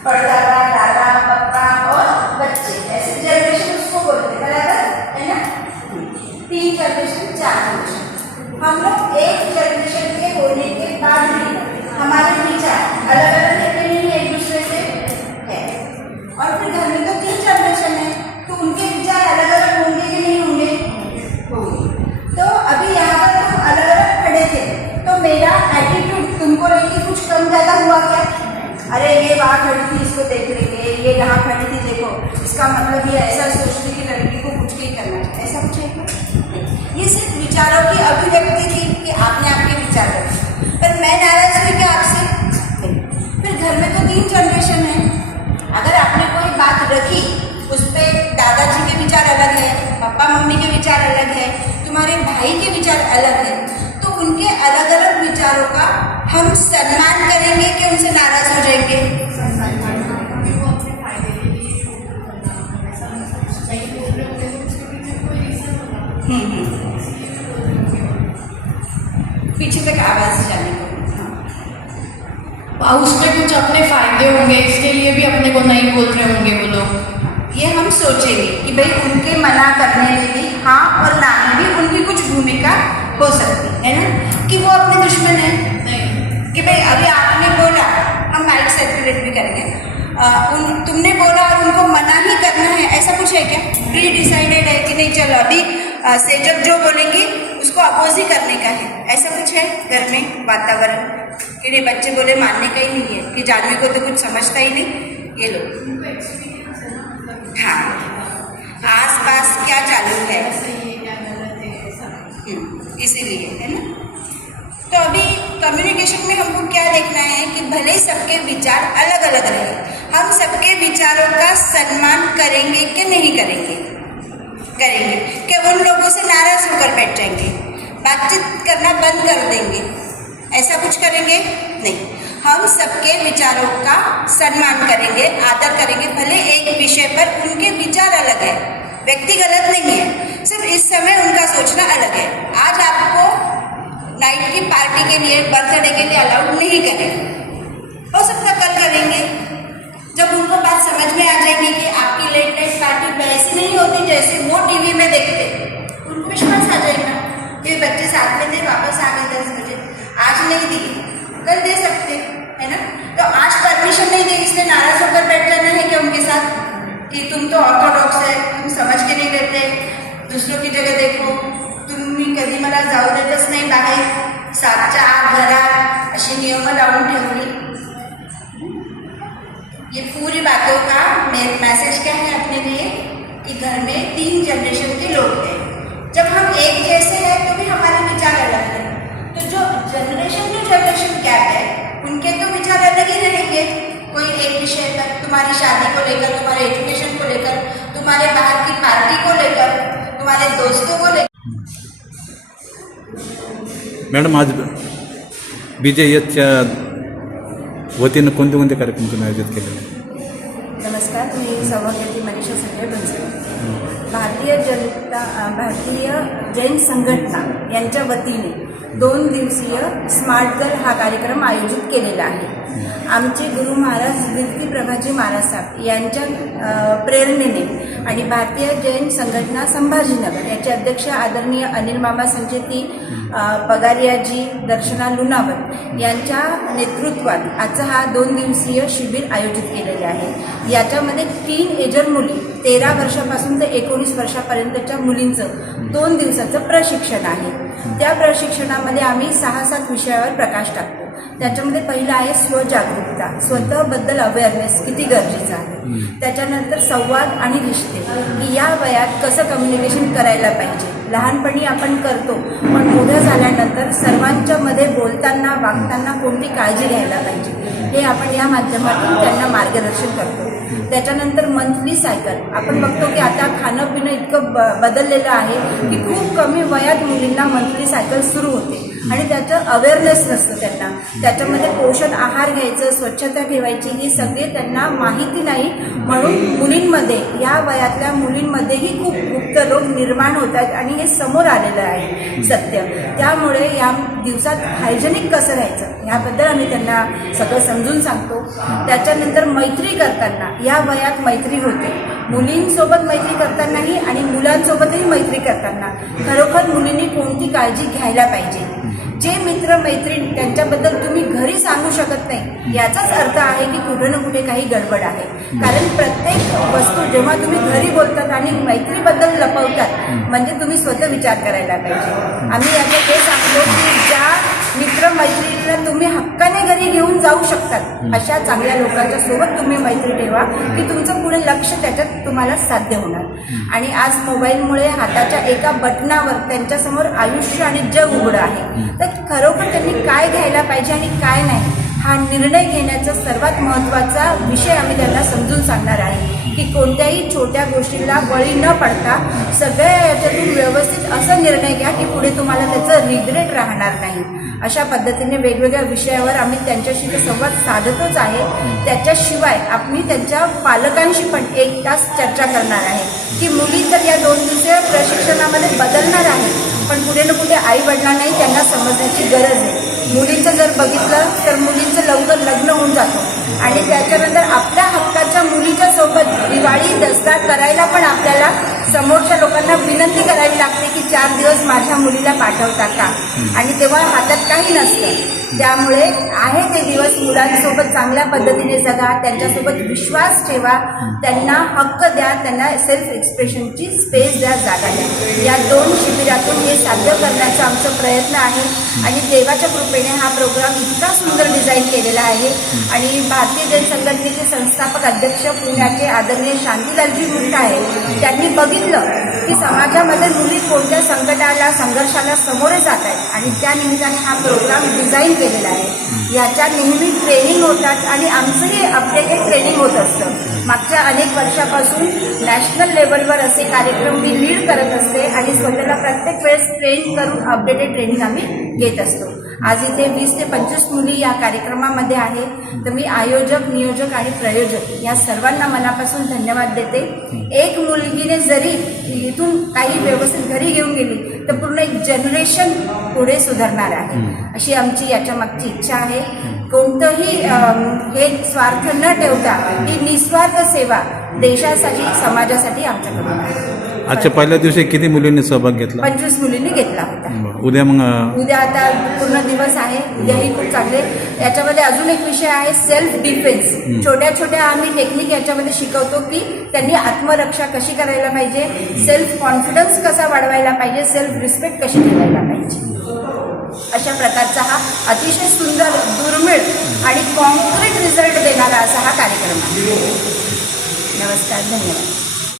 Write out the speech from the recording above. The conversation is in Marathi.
परदादा, दादा, पापा और बच्चे, ऐसे जनरेशन उसको बोलते हैं, बराबर है ना। 3 जनरेशन 4 जनरेशन। हम लोग एक जनरेशन के होने के बाद भी हमारे विचार अलग अलग है नहीं, एक दूसरे से है। और फिर घर में तो 3 जनरेशन है, तो उनके विचार अलग अलग होंगे कि नहीं होंगे? तो अभी यहाँ पर तुम अलग अलग खड़े थे, तो मेरा एटीट्यूड तुमको लेके कुछ कम ज़्यादा हुआ क्या? अरे ये वहाँ खड़ी थी, इसको देख लेंगे, ये यहाँ खड़ी थी, देखो इसका मतलब ये ऐसा सोचती कि लड़की को कुछ नहीं करना चाहिए, ऐसा कुछ है? ये सिर्फ विचारों की अभिव्यक्ति थी कि आपने आपके विचार रखे, पर मैं नाराज हुई क्या आपसे? फिर घर में तो 3 जनरेशन है, अगर आपने कोई बात रखी उस पर दादाजी के विचार अलग है, पापा मम्मी के विचार अलग है, तुम्हारे भाई के विचार अलग है, तो उनके अलग अलग विचारों का हम सम्मान करेंगे कि उनसे नाराज हो जाएंगे? पीछे तक आवाज जाने को, उसमें कुछ अपने फायदे होंगे, इसके लिए भी अपने को नहीं बोल रहे होंगे वो लोग। ये हम सोचेंगे कि भाई उनके मना करने में भी हाँ और ना में भी उनकी कुछ भूमिका हो सकती है ना, कि वो अपने दुश्मन है कि भाई अभी आपने बोला, हम माइक सर्कुलेट भी करेंगे, तुमने बोला और उनको मना ही करना है, ऐसा कुछ है क्या? प्री डिसाइडेड है कि नहीं, चलो अभी सेजक जो बोलेंगे उसको अपोज ही करने का है, ऐसा कुछ है घर में वातावरण? कि नहीं, बच्चे बोले मानने का ही नहीं है कि जानवी को तो कुछ समझता ही नहीं, ये लोग। हाँ, आस पास क्या चालू है इसीलिए, है ना। तो अभी कम्युनिकेशन में हमको क्या देखना है कि भले सबके विचार अलग अलग रहे, हम सबके विचारों का सम्मान करेंगे कि नहीं करेंगे? करेंगे। कि उन लोगों से नाराज होकर बैठ जाएंगे, बातचीत करना बंद कर देंगे, ऐसा कुछ करेंगे? नहीं, हम सबके विचारों का सम्मान करेंगे, आदर करेंगे, भले एक विषय पर उनके विचार अलग है, व्यक्ति गलत नहीं है, सिर्फ इस समय उनका सोचना अलग है। आज आपको नाइट की पार्टी के लिए, बर्थडे के लिए अलाउड नहीं करेंगे, हो सकता कल करेंगे, जब उनको बात समझ में आ जाएगी कि आपकी लेट नाइट पार्टी वैसी नहीं होती जैसे वो टीवी में देखते, उनको विश्वास आ जाएगा कि बच्चे साथ में थे, वापस आ गए 10 बजे, आज नहीं दी कल दे सकते, है ना। तो आज परमिशन नहीं दी इसलिए नाराज होकर बैठ जाना है क्या उनके साथ कि तुम तो ऑर्थोडॉक्स है, तुम समझ के नहीं देते, दुसरों की जगह देखो, तुम्ही कधी मला जाऊ देतच नाही बाहेर, 7च्या आत घरात, अशी नियम लावून ठेवली। ये पूरी बातों का मैसेज क्या है अपने लिए कि घर में 3 जनरेशन के लोग हैं, जब हम एक जैसे हैं तो भी हमारे विचार अलग हैं, तो जो जनरेशन टू जनरेशन गैप है उनके तो विचार अलग ही रहेंगे। कोई एक विषय पर, तुम्हारी शादी को लेकर, तुम्हारे एजुकेशन को लेकर, तुम्हारे बाहर की पार्टी को लेकर, तुम्हारे दोस्तों को लेकर। मॅडम, आज BJYच्या वतीनं कोणते कोणते कार्यक्रम तुम्ही आयोजित केलेले? नमस्कार, मी सौभाग्यवती मनीषा संजय बनसोडे। भारतीय जैन संघटना यांच्या वतीने 2 दिवसीय स्मार्ट गर्ल हा कार्यक्रम आयोजित केलेला आहे। आमचे गुरु महाराज कीर्ती प्रभाजी महाराज साहेब यांच्या प्रेरणेने आणि भारतीय जैन संघटना संभाजीनगर याचे अध्यक्ष आदरणीय अनिल मामा संचेती पगारियाजी, दर्शना लुणावत यांच्या नेतृत्वात आजचा हा 2 दिवसीय शिबिर आयोजित केलेले आहे। याच्यामध्ये टीनएजर मुली 13 वर्षापासून ते 19 वर्षापर्यंतच्या मुलींचं 2 दिवसाचं प्रशिक्षण आहे। त्या प्रशिक्षणामध्ये आम्ही 6-7 विषयावर प्रकाश टाकतो। त्याच्यामध्ये पहिला आहे स्वजागरूकता, स्वतःबद्दल अवेअरनेस किती गरजेचं आहे, त्याच्यानंतर संवाद आणि रिश्ते की या वयात कसं कम्युनिकेशन करायला पाहिजे, लहानपणी आपण करतो पण मोठं झाल्यानंतर सर्वांच्या मध्ये बोलताना वागताना कोणती काळजी घ्यायला पाहिजे, हे आपण या माध्यमातून त्यांना मार्गदर्शन करतो। त्याच्यानंतर मंथली सायकल, आपण बघतो की आता खाणं पिणं इतकं बदललेलं आहे की खूप कमी वयात मुलींना मंथली सायकल सुरू होते, आणि त्याचं अवेअरनेस नसतं त्यांना. त्याच्यामध्ये पोषण आहार घ्यायचं, स्वच्छता ठेवायची ही सगळी त्यांना माहिती नाही. म्हणून मुलींमध्ये, या वयातल्या मुलींमध्येही खूप गुप्त रोग निर्माण होतात आणि हे समोर आलेलं आहे सत्य. त्यामुळे या दिवसात हायजेनिक कसं राहायचं ह्याबद्दल आम्ही त्यांना सगळं समजून सांगतो. त्याच्यानंतर मैत्री करताना, या वयात मैत्री होते, मुलींसोबत मैत्री करतानाही आणि मुलांसोबतही मैत्री करताना खरोखर मुलींनी कोणती काळजी घ्यायला पाहिजे. जे मित्र मैत्रीण त्यांच्याबद्दल तुम्ही घरी सांगू शकत नाही, याचाच अर्थ आहे की कुठे ना कुठे काही गडबड आहे. कारण प्रत्येक वस्तू जेव्हा तुम्ही घरी बोलतात आणि मैत्रीबद्दल लपवतात, म्हणजे तुम्ही स्वतः विचार करायला पाहिजे. आम्ही याचं हे सांगतो की ज्या मित्र मैत्रिणींना तुम्ही हक्काने घरी घेऊन जाऊ शकतात, अशा चांगल्या लोकांच्या सोबत तुम्ही मैत्री ठेवा की तुमचं पुढे लक्ष त्याच्यात तुम्हाला साध्य होणार. आणि आज मोबाईलमुळे हाताच्या एका बटनावर त्यांच्यासमोर आयुष्य आणि जग उघडं आहे. तर खरोखर त्यांनी काय घ्यायला पाहिजे आणि काय नाही, हा निर्णय घेण्याचा सर्वात महत्त्वाचा विषय आम्ही त्यांना समजून सांगणार आहे की कोणत्याही छोट्या गोष्टीला बळी न पडता सगळ्या याच्यातून व्यवस्थित असा निर्णय घ्या की पुढे तुम्हाला त्याचं रिग्रेट राहणार नाही. अशा पद्धतीने वेगवेगळ्या विषयावर आम्ही त्यांच्याशी संवाद साधतोच आहे. त्याच्याशिवाय आम्ही त्यांच्या पालकांशी पण 1 तास चर्चा करणार आहे की मुली तर या 2 दिवसीय प्रशिक्षणामध्ये बदलणार आहे, पण कुठे ना कुठे आई वडिलांनाही त्यांना समजण्याची गरज आहे. मुलींचं जर बघितलं तर मुलींचं लवकर लग्न होऊन जातं आणि त्याच्यानंतर आपल्या हक्काच्या मुलीच्या सोबत दिवाळी दसरा करायला पण आपल्याला समोरच्या लोकांना विनंती करावी लागते की 4 दिवस माझ्या मुलीला पाठवता का, आणि तेव्हा हातात काही नसतं. त्यामुळे आहे ते दिवस मुलांसोबत चांगल्या पद्धतीने जगा, त्यांच्यासोबत विश्वास ठेवा, त्यांना हक्क द्या, त्यांना सेल्फ एक्सप्रेशनची स्पेस द्या, जागा द्या. या 2 शिबिरातून हे साध्य करण्याचा आमचा प्रयत्न आहे. आणि देवाच्या कृपेने हा प्रोग्राम इतका सुंदर डिझाईन केलेला आहे. आणि भारतीय जैन संघटनेचे संस्थापक अध्यक्ष पुण्याचे आदरणीय शांतीलालजी मुठाळे, त्यांनी बघितलं की समाजामध्ये मुली कोणत्या संकटाला, संघर्षाला सामोरे जात आहेत आणि त्या निमित्ताने हा प्रोग्राम डिझाईन केलेला आहे. याच्या नेहमी ट्रेनिंग होतात आणि आमचंही अपडेटेड ट्रेनिंग होत असतं. मागच्या अनेक वर्षापासून नॅशनल लेवलवर असे कार्यक्रम मी लीड करत असते आणि स्वतःला प्रत्येक वेळेस ट्रेन करून अपडेटेड ट्रेनिंग आम्ही घेत असतो. आज इथे 20 ते 25 मुली या कार्यक्रमामध्ये आहे. तर मी आयोजक, नियोजक आणि प्रयोजक या सर्वांना मनापासून धन्यवाद देते. एक मुलगीने जरी इथून काही व्यवस्थित घरी घेऊन गेली तर पूर्ण एक जनरेशन पुढे सुधारणार आहे, अशी आमची याच्या मागची इच्छा आहे. कोणतंही हे स्वार्थ न ठेवता ही निस्वार्थ सेवा देशासाठी, समाजासाठी आमच्याकडून आहे. आजच्या पहिल्या दिवशी किती मुलींनी सहभाग घेतला? 25 मुलींनी घेतला होता. उद्या मग उद्या आता पूर्ण दिवस आहे, उद्याही खूप चांगले. याच्यामध्ये अजून एक विषय आहे सेल्फ डिफेन्स. छोट्या छोट्या आम्ही टेक्निक याच्यामध्ये शिकवतो की त्यांनी आत्मरक्षा कशी करायला पाहिजे, सेल्फ कॉन्फिडन्स कसा वाढवायला पाहिजे, सेल्फ रिस्पेक्ट कशी ठेवायला पाहिजे. अशा प्रकारचा हा अतिशय सुंदर, दुर्मिळ आणि कॉन्क्रीट रिझल्ट देणारा असा हा कार्यक्रम आहे. नमस्कार, धन्यवाद.